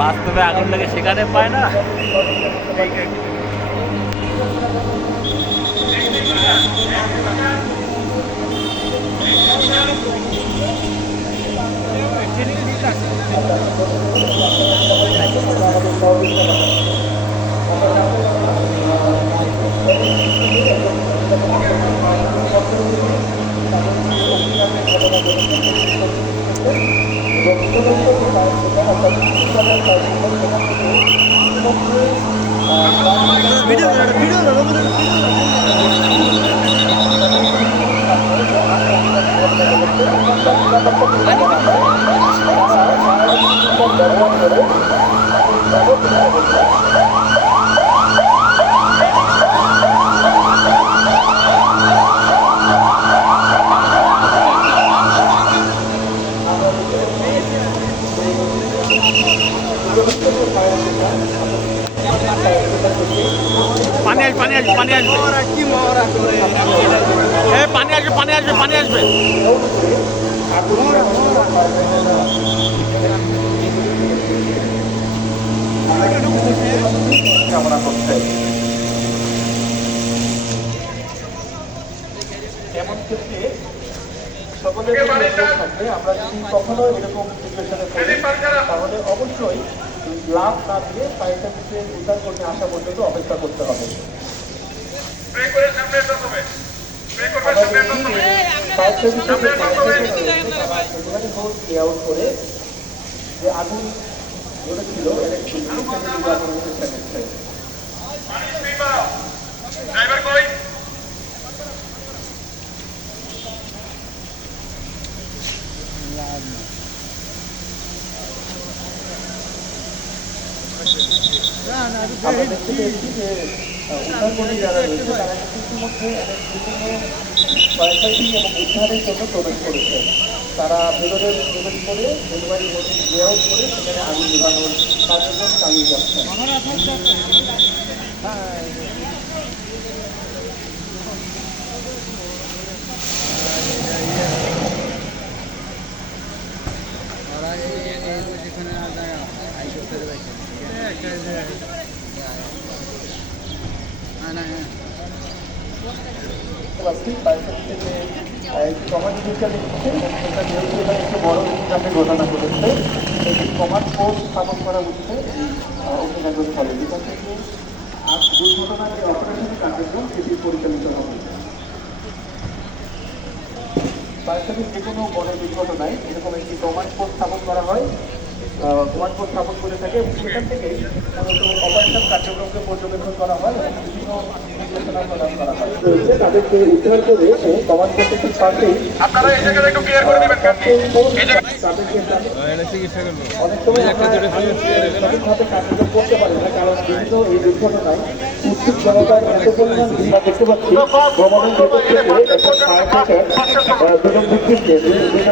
বাস্তবে আগুন লাগে সেখানে পায় না। পানি আসবে পানি আসবে পানি আসবে কি মরা করে পানি আসবে পানি আসবে পানি আসবে। কামনা করছে এমন ক্ষেত্রে সকলের থাকবে আমরা যদি কখনো এরকম সিচুয়েশনে পড়ি তাহলে অবশ্যই লাভ না দিয়ে ফায়ার সার্ভিসে উদ্ধার করতে আসা পর্যন্ত অপেক্ষা করতে হবে। করে যে আগুন ধরেছিল আমরা দেখতে পেয়েছি যে উদ্ধারকর্মী যারা রয়েছে তারা ইতিমধ্যে ফায়ার সার্ভিস এবং উদ্ধারের জন্য প্রবেশ করেছে। তারা ভেতরে প্রবেশ করে ডেলিভারি বডি লেআউট করে সেখানে আগুন নিভানোর কার্যক্রম চালিয়ে যাচ্ছে। ঘটনা ঘটেছে এই কমান্ড পোস্ট স্থাপন করা হচ্ছে অগ্নিকাণ্ডের ফলে, যেখান থেকে দুর্ঘটনার যে অপারেশনের কার্যক্রম সেটি পরিচালিত হবে। ফায়ার সার্ভিস যে কোনো বড় দুর্ঘটনায় এরকম একটি কমান্ড পোস্ট স্থাপন করা হয়, কমান্ড পোস্ট স্থাপন করে থাকে এবং সেখান থেকে মূলত অপারেশন কার্যক্রমকে পর্যবেক্ষণ করা হয় এবং বিভিন্ন নির্দেশনা প্রদান করা হয়। তাদেরকে উদ্ধার করে কমান্ড পোস্টের পাশেই আপনারা এই জায়গাটা একটু ক্লিয়ার করে দিবেন। অনেক সময় সঠিকভাবে কার্যক্রম করতে পারে না, কারণ বিভিন্ন এই দুর্ঘটনায় উচিত জনতার এত পরিমাণ আমরা দেখতে পাচ্ছি ভ্রমণের ভেতর থেকে একটা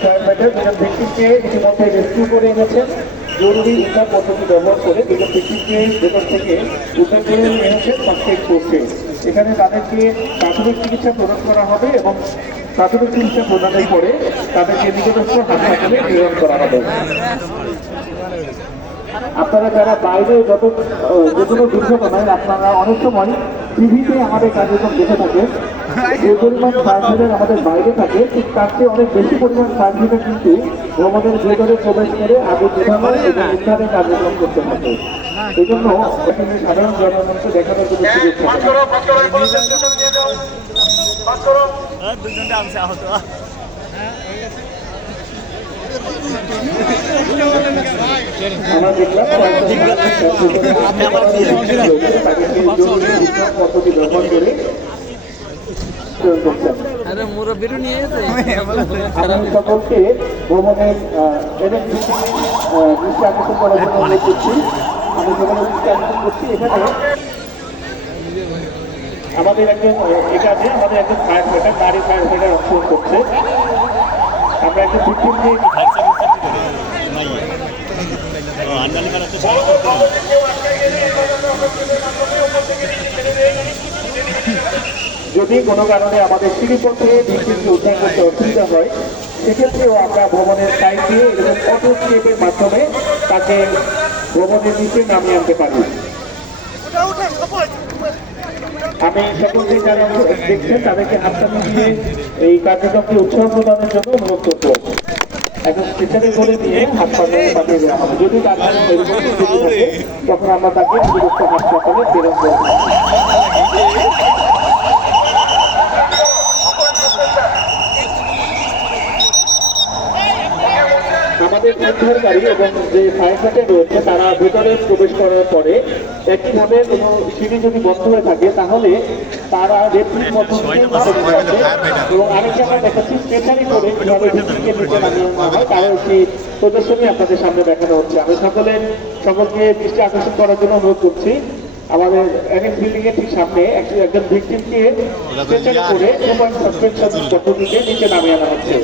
ফায়ার ফাইটার দুজন ব্যক্তিকে ইতিমধ্যে রেস্কিউ করে এনেছেন। জরুরি উদ্ধার পদ্ধতি ব্যবহার করে দুজন ব্যক্তিকে ভেতর থেকে উদ্ধার করে এনেছেন ফার্স্ট এইড কোর্সে। এখানে তাদেরকে প্রাথমিক চিকিৎসা প্রদান করা হবে এবং প্রাথমিক চিকিৎসা প্রদানের পরে তাদেরকে নিকটস্থ হাসপাতালে প্রেরণ করা হবে। আপনারা যারা বাইরে যে কোনো দুর্ঘটনায় আপনারা অনেক সময় টিভিতে আমাদের কার্যক্রম দেখে থাকেন, যে পরিমাণ ফায়ার ফাইটার আমাদের বাইরে থাকে ঠিক তার চেয়ে অনেক বেশি পরিমাণ ফায়ার ফাইটার কিন্তু ভ্রমণের ভেতরে প্রবেশ করে আগুন নেভানো এবং উদ্ধারের কার্যক্রম করতে থাকে। এই জন্য সাধারণ জনগণকে দেখানোর জন্য আমরা দেখলাম পদ্ধতি ব্যবহার করে সকলকে ভ্রমণের দৃষ্টি আকর্ষণ করার জন্য অনুরোধ করছি। আমি ভ্রমণের দৃষ্টি আকর্ষণ করছি এখানে আমাদের একজন ফায়ার ফাইটার গাড়ি ফায়ার ফাইটার অংশগ্রহণ করছে। আমরা একজন ভিক্টিমকে যদি কোনো কারণে আমাদের সিঁড়িপথে ভিক্টিমকে উদ্ধার করতে অসুবিধা হয় সেক্ষেত্রেও আমরা ভ্রমণের সাইড দিয়ে এরকম অটো স্টেপের মাধ্যমে তাকে ভবনের নিচে নামিয়ে আনতে পারি। আমি সকলকে যারা দেখছেন তাদেরকে হাততালি দিয়ে এই কার্যক্রমকে উৎসাহ প্রদানের জন্য অনুরোধ করবো। এখন স্টেশনে করে দিয়ে হাসপাতালে পাঠিয়ে দেওয়া হবে। যদি তার থাকে তখন আমরা তাকে নিকটস্থ হাসপাতালে প্রেরণ করবো। আমাদের উদ্ধারকারী এবং যে ফায়ার ফাইটার রয়েছে তারা ভেতরে প্রবেশ করার পরে একইভাবে কোনো সিঁড়ি যদি বন্ধ হয়ে থাকে তাহলে তারা রেফ্রির মধ্যে এবং আরেকটা আমরা দেখাচ্ছি স্ট্রেচারি করে কিভাবে রেফ্রিকে নিচে নামিয়ে আনা হয় তার একটি প্রদর্শনী আপনাদের সামনে দেখানো হচ্ছে। আমি সকলকে দৃষ্টি আকর্ষণ করার জন্য অনুরোধ করছি। আমাদের এনএস বিল্ডিং এর ঠিক সামনে একজন ভিকটিমকে স্ট্রেচারি করে সুপার সাসপেনশন পদ্ধতিতে নিচে নামিয়ে আনা হচ্ছে।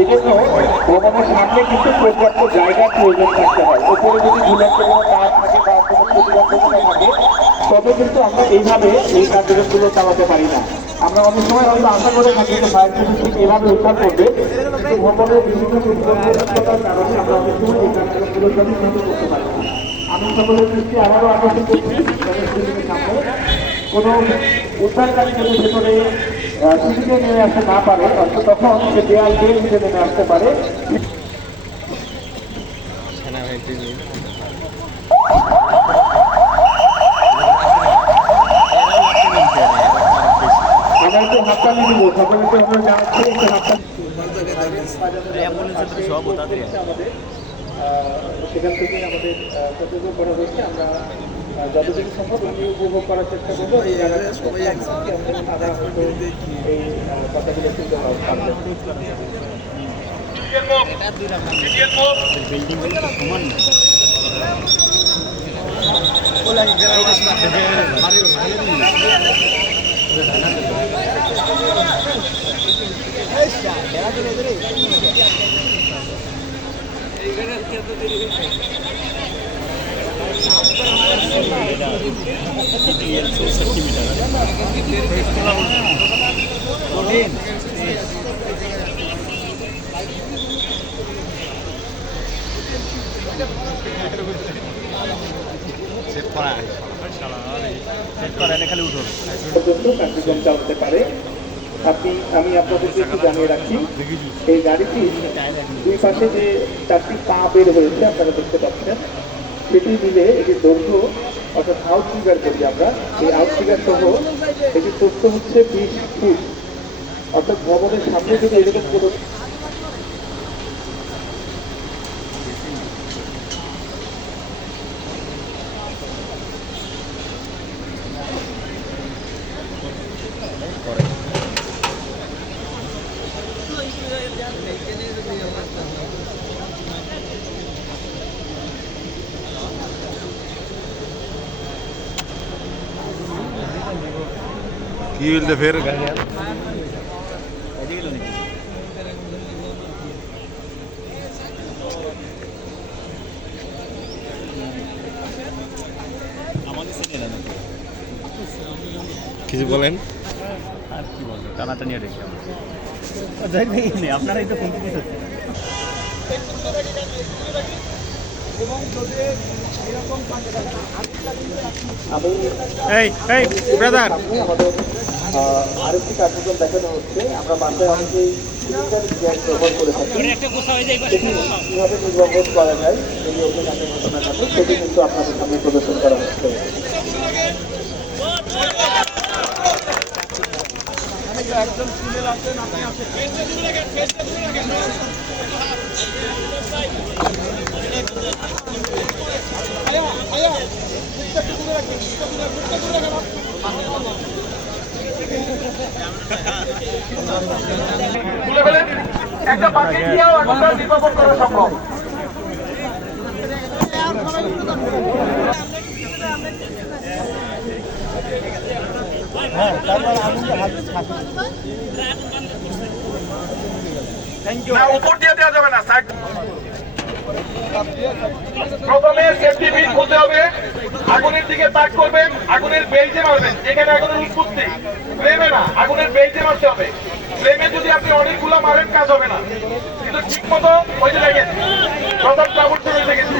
এই জন্য ভবনের সামনে কিন্তু পর্যাপ্ত জায়গার প্রয়োজন থাকতে হয়। উপরে যদি ঝুলন্ত কোনো তার থাকে বা কোনো প্রতিবন্ধকতা থাকে তবে কিন্তু আমরা এইভাবে এই কার্যক্রমগুলো চালাতে পারি না। আমরা অনেক সময় হয়তো আশা করে থাকি যে ফায়ার সার্ভিস এভাবে উদ্ধার করবে, কিন্তু ভবনের বিভিন্ন প্রতিবন্ধকতার কারণে আমরা অনেক সময় এই কার্যক্রমগুলোর জন্য করতে পারি না। আমি সকলের দৃষ্টি আবারও আকর্ষণ করছি সামনে কোনো উদ্ধারকারী যদি ভেতরে সিঁড়িতে নেমে আসতে না পারে অর্থাৎ তখন সে দেয়াল দিয়ে নিচে নেমে আসতে পারে। আমরা একটু হাততালি দিব, সকলকে আমরা জানাচ্ছি একটু হাততালি। সেখান থেকে আমাদের সতর্ক করা হয়েছে। আমরা যতদিন সম্ভব আমি উপভোগ করার চেষ্টা করবো এই জায়গাটা সবাই তারা হয়তো এই কথাগুলো শুনতে পারবেন। কার্যক্রম চালাতে পারে। আমি আপনাদেরকে একটু জানিয়ে রাখি, এই গাড়িটি দুই পাশে যে 4টি পা বের হয়েছে আপনারা দেখতে পাচ্ছেন, সেটি মিলে এটি দৈর্ঘ্য অর্থাৎ আউট ফিগার করি আমরা, এই আউট ফিগার সহ এটি প্রস্থ হচ্ছে 20 ফুট। অর্থাৎ ভবনের সামনে যদি এরকম কোনো কি বলতে ফের কিছু বলেন। আর কি বলবো, টানাটানি রেখে আপনারাই তো ফোন দিতে ব্রাদার আরেকটি কার্যক্রম দেখানো হচ্ছে। আমরা বাসায় অনেকেই সিলিন্ডার গ্যাস ব্যবহার করে থাকি, কীভাবে নির্বাচন করা যায় যদি অগ্নিকাণ্ডের ঘটনা ঘটে সেটি কিন্তু আপনাদের সামনে প্রদর্শন করা হচ্ছে। একজন ফিমেল আছেন, আপনি আছেন। একটা বাকি দিয়েও আমরা নির্বাচন করা সম্ভব। উপর দিয়ে দেওয়া যাবে না। প্রথমে সেফটি পিন খুলতে হবে, আগুনের দিকে তাক করবেন, আগুনের বেলচে মারবেন, এখানে আগুনের উৎপত্তি, ফ্লেমে না, আগুনের বেলচে মারতে হবে। ফ্লেমে যদি আপনি অনেকগুলো মারেন কাজ হবে না, কিন্তু ঠিক মতো ওই যে দেখেন প্রথম কাপড় চলে গেছে।